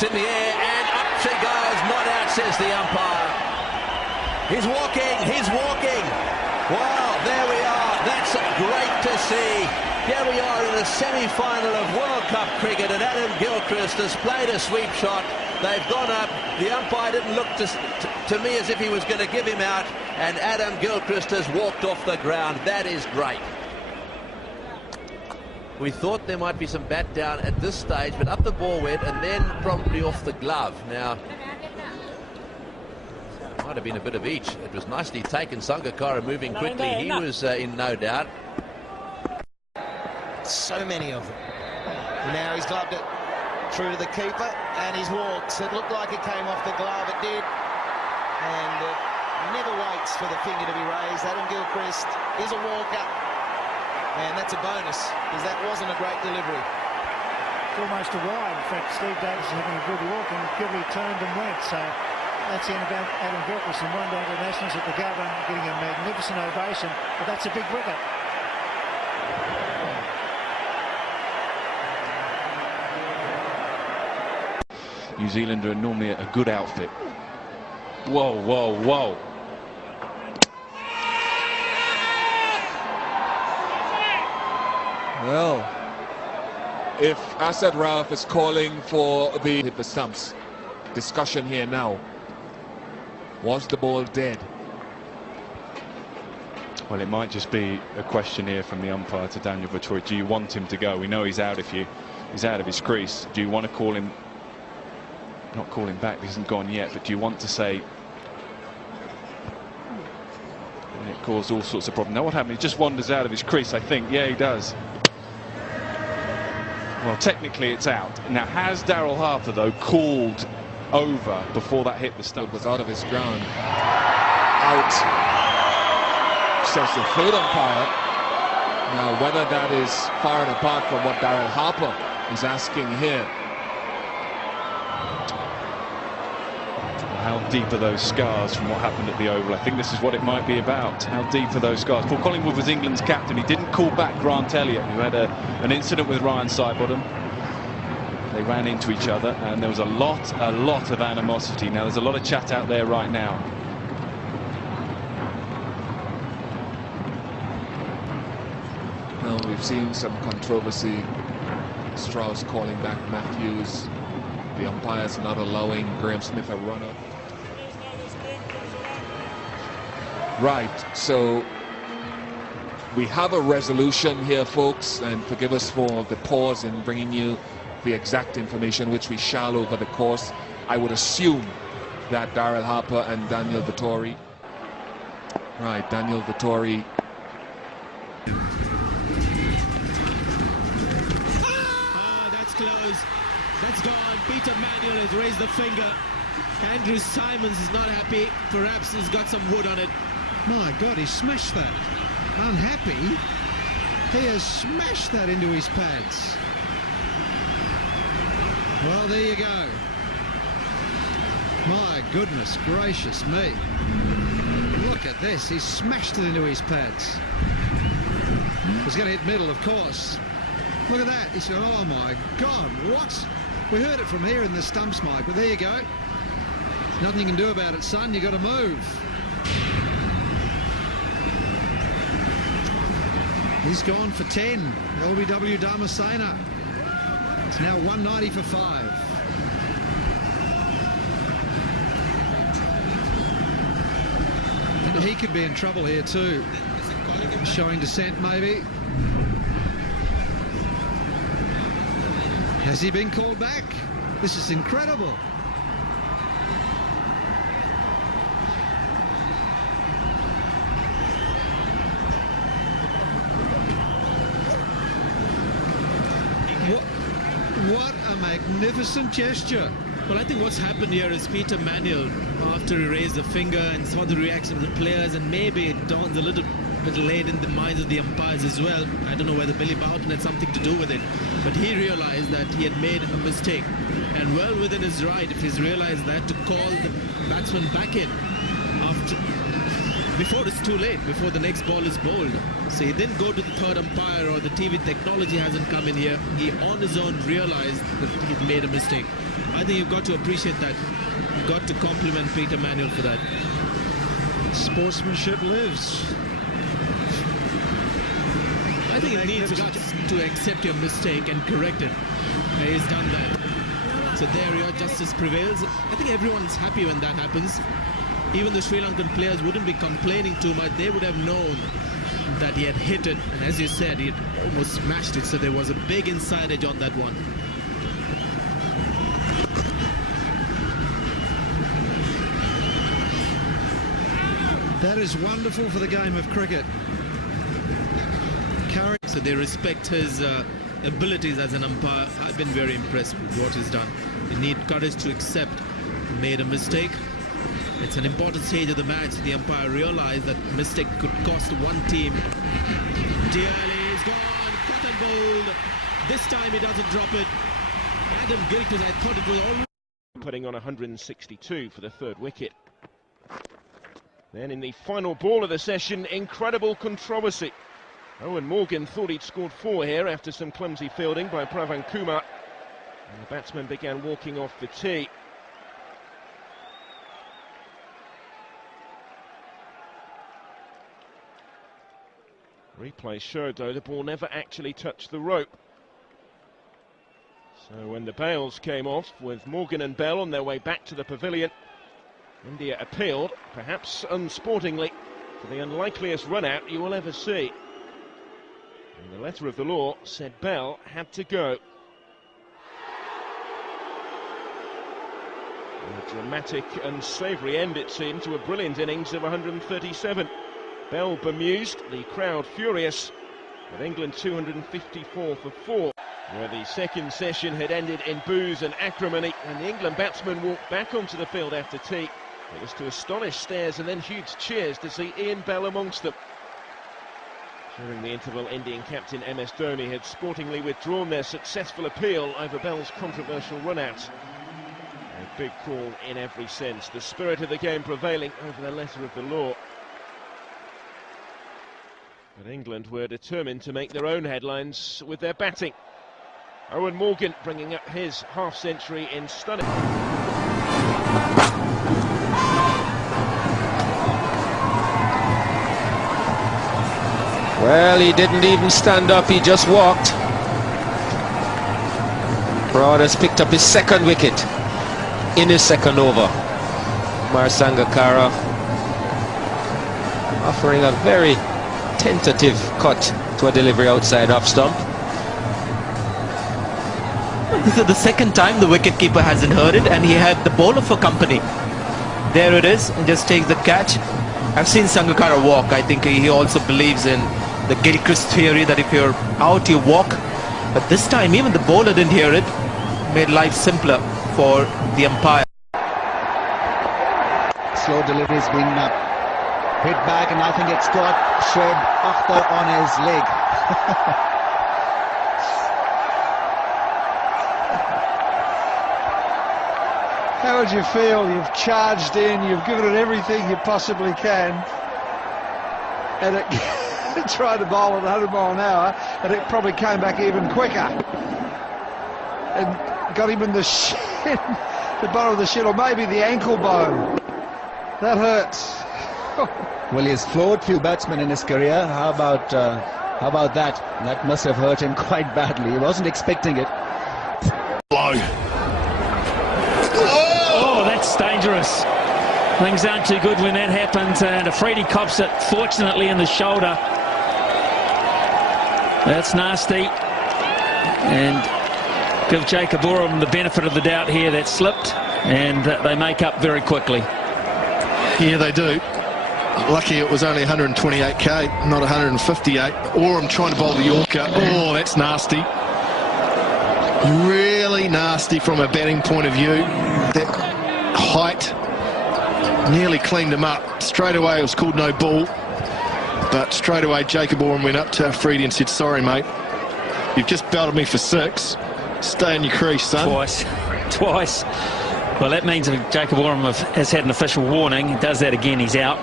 It's in the air, and up she goes. Not out, says the umpire. He's walking, he's walking. Wow, there we are. That's great to see. Here we are in the semi-final of World Cup cricket, and Adam Gilchrist has played a sweep shot. They've gone up. The umpire didn't look to me as if he was going to give him out, and Adam Gilchrist has walked off the ground. That is great. We thought there might be some bat down at this stage, but up the ball went and then probably off the glove. Now, might have been a bit of each. It was nicely taken. Sangakkara moving quickly. He was in no doubt. So many of them. And now he's gloved it through to the keeper, and he's walked. It looked like it came off the glove. It did. And never waits for the finger to be raised. Adam Gilchrist is a walker. And that's a bonus, because that wasn't a great delivery. It's almost a wide. In fact, Steve Davis is having a good walk, and Gilby turned and went. So that's the end about Adam Gilchrist, and one down to the Nationals at the Gabba, getting a magnificent ovation. But that's a big wicket. New Zealand are normally a good outfit. Whoa, whoa, whoa. Well, if Asad Rauf is calling for the hit the stumps, discussion here now. Was the ball dead? Well, it might just be a question here from the umpire to Daniel Vettori. Do you want him to go? We know he's out of his crease. Do you want to call him? Not call him back, he hasn't gone yet, but do you want to say? And it caused all sorts of problems. Now what happened? He just wanders out of his crease, I think. Yeah, he does. Well, technically it's out. Now, has Daryl Harper, though, called over before that hit the stump? It was out of his ground. Out, says the third umpire. Now, whether that is far and apart from what Daryl Harper is asking here. How deep are those scars from what happened at the Oval? I think this is what it might be about. How deep are those scars? Paul Collingwood was England's captain. He didn't call back Grant Elliott, who had an incident with Ryan Sidebottom. They ran into each other, and there was a lot of animosity. Now, there's a lot of chat out there right now. Well, we've seen some controversy. Strauss calling back Matthews. The umpires not allowing Graham Smith a run-up. Right, so we have a resolution here, folks, and forgive us for the pause in bringing you the exact information, which we shall over the course. I would assume that Daryl Harper and Daniel Vettori. Right, Daniel Vettori. That's close. That's gone. Peter Manuel has raised the finger. Andrew Simons is not happy. Perhaps he's got some wood on it. My God, he smashed that. Unhappy. He has smashed that into his pads. Well, there you go. My goodness gracious me. Look at this. He's smashed it into his pads. He's going to hit middle, of course. Look at that. He said, oh my God, what? We heard it from here in the stumps, Mike, but there you go. Nothing you can do about it, son. You got to move. He's gone for 10. LBW Dharmasena. It's now 190 for 5. And he could be in trouble here too. Showing dissent, maybe. Has he been called back? This is incredible. What a magnificent gesture. Well, I think what's happened here is Peter Manuel, after he raised the finger and saw the reaction of the players, and maybe it dawns a little bit late in the minds of the umpires as well. I don't know whether Billy Boughton had something to do with it, but he realized that he had made a mistake, and well within his right, if he's realized that, to call the batsman back in after before it's too late, before the next ball is bowled. So he didn't go to the third umpire, or the TV technology hasn't come in here. He on his own realized that he'd made a mistake. I think you've got to appreciate that. You've got to compliment Peter Manuel for that. Sportsmanship lives. I think it needs guts to accept your mistake and correct it. He's done that. So there your justice prevails. I think everyone's happy when that happens. Even the Sri Lankan players wouldn't be complaining too much. They would have known that he had hit it, and as you said, he had almost smashed it, so there was a big inside edge on that one. That is wonderful for the game of cricket. So they respect his abilities as an umpire. I've been very impressed with what he's done. They need courage to accept he made a mistake. It's an important stage of the match. The umpire realized that mistake could cost one team dearly. He's gone, caught and bowled. This time he doesn't drop it. Adam Gilchrist, I thought it was already putting on 162 for the third wicket. Then in the final ball of the session, incredible controversy. Owen Morgan thought he'd scored 4 here after some clumsy fielding by Pravan Kumar. And the batsman began walking off the tee. Replay showed, though, the ball never actually touched the rope. So when the bails came off, with Morgan and Bell on their way back to the pavilion, India appealed, perhaps unsportingly, for the unlikeliest run-out you will ever see. And the letter of the law said Bell had to go. A dramatic and savoury end, it seemed, to a brilliant innings of 137. Bell bemused, the crowd furious, with England 254 for 4. Where the second session had ended in boos and acrimony, and the England batsmen walked back onto the field after tea. It was to astonished stares and then huge cheers to see Ian Bell amongst them. During the interval, Indian captain MS Dhoni had sportingly withdrawn their successful appeal over Bell's controversial run-out. A big call in every sense, the spirit of the game prevailing over the letter of the law. But England were determined to make their own headlines with their batting. Owen Morgan bringing up his half-century in stunning. Well, he didn't even stand up, he just walked. Broad has picked up his second wicket in his second over. Sangakkara offering a very tentative cut to a delivery outside off stump. This is the second time the wicketkeeper hasn't heard it, and he had the bowler for company. There it is, and just takes the catch. I've seen Sangakkara walk. I think he also believes in the Gilchrist theory that if you're out, you walk. But this time, even the bowler didn't hear it. Made life simpler for the umpire. Slow deliveries being hit back, and I think it's got Shoaib Akhtar on his leg. How would you feel? You've charged in, you've given it everything you possibly can, and it tried to bowl at 100 mile an hour, and it probably came back even quicker and got him in the shin, the bottom of the shin, or maybe the ankle bone. That hurts. Well, he's floored few batsmen in his career. How about that? That must have hurt him quite badly. He wasn't expecting it. Blow. Oh, that's dangerous. Things aren't too good when that happens, and Afridi cops it, fortunately, in the shoulder. That's nasty. And give Jacob Oram the benefit of the doubt here. That slipped, and they make up very quickly. Yeah, they do. Lucky it was only 128k, not 158. Oram trying to bowl the Yorker. Oh, that's nasty. Really nasty from a batting point of view. That height nearly cleaned him up. Straight away it was called no ball. But straight away Jacob Oram went up to Afridi and said, sorry, mate. You've just belted me for 6. Stay in your crease, son. Twice. Well, that means if Jacob Oram has had an official warning. He does that again, he's out.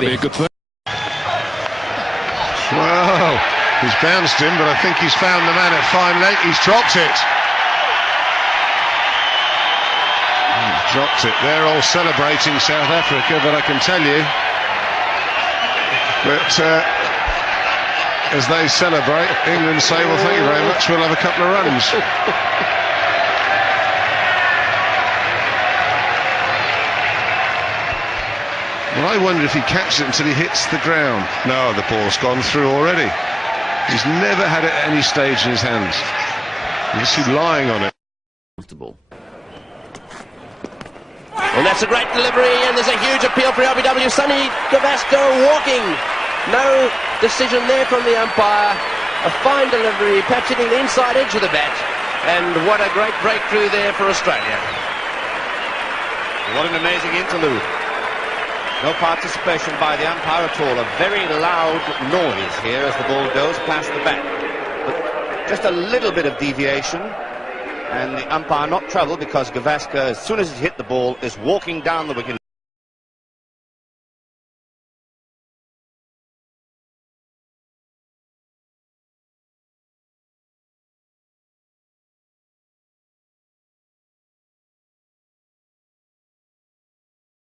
might be a good thing. Well, he's bounced him, but I think he's found the man at fine leg. He's dropped it. He's dropped it. They're all celebrating South Africa, but I can tell you that as they celebrate, England say, well, thank you very much, we'll have a couple of runs. Well, I wonder if he catches it until he hits the ground. No, the ball's gone through already. He's never had it at any stage in his hands. You see lying on it. And that's a great delivery, and there's a huge appeal for LBW. Sonny Gavaskar walking. No decision there from the umpire. A fine delivery, perhaps hitting the inside edge of the bat. And what a great breakthrough there for Australia. What an amazing interlude. No participation by the umpire at all. A very loud noise here as the ball goes past the bat. But just a little bit of deviation. And the umpire not troubled because Gavaskar, as soon as he hit the ball, is walking down the wicket.